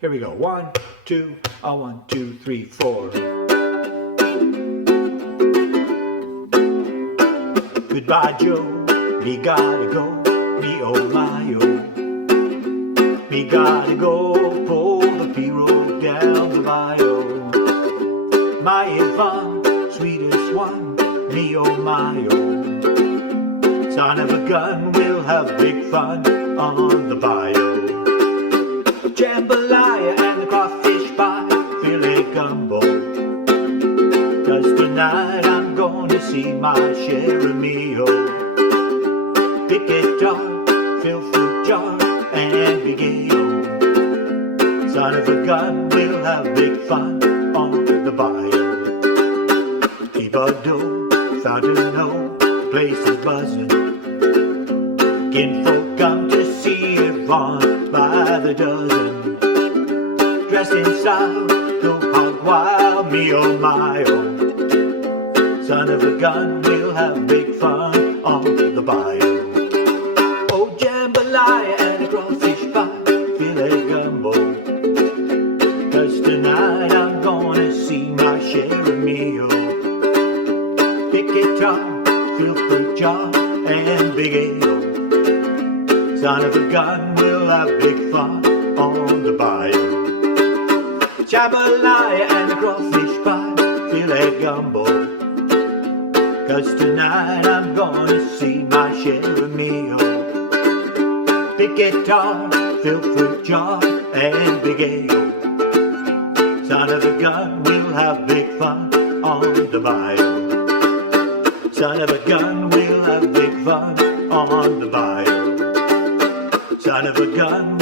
Here we go. 1, 2, 1, 2, 3, 4. Goodbye, Joe. Me gotta go. Me oh my oh. Me gotta go. Pull the P-road down the bayou. My Yvonne, sweetest one. Me oh my oh. Son of a gun, we'll have big fun on the bayou. Jambalaya and the crawfish pie, filet gumbo. 'Cause tonight I'm gonna see my share of me-o. Big guitar, fill fruit jar, and big A-O. Son of a gun, we'll have big fun on the bayou. People fountain no, place is buzzing. Kinfolk come to see Yvonne by the dozen. Dressed in style, go hog wild, me oh my oh. Son of a gun, we'll have big fun on the bayou. Oh, jambalaya and a crawfish pie, filet gumbo. 'Cause tonight I'm gonna see my share of me oh. Big guitar, fill fruit jar, and big A-O. Son of a gun, we'll have big fun on the bayou. Jambalaya and a crawfish pie, filet gumbo. 'Cause tonight I'm gonna see my share of me-o. Big guitar, fill fruit jar, and big A-O. Son of a gun, we'll have big fun on the bayou. Son of a gun, we'll have big fun on the bayou. Son of a gun,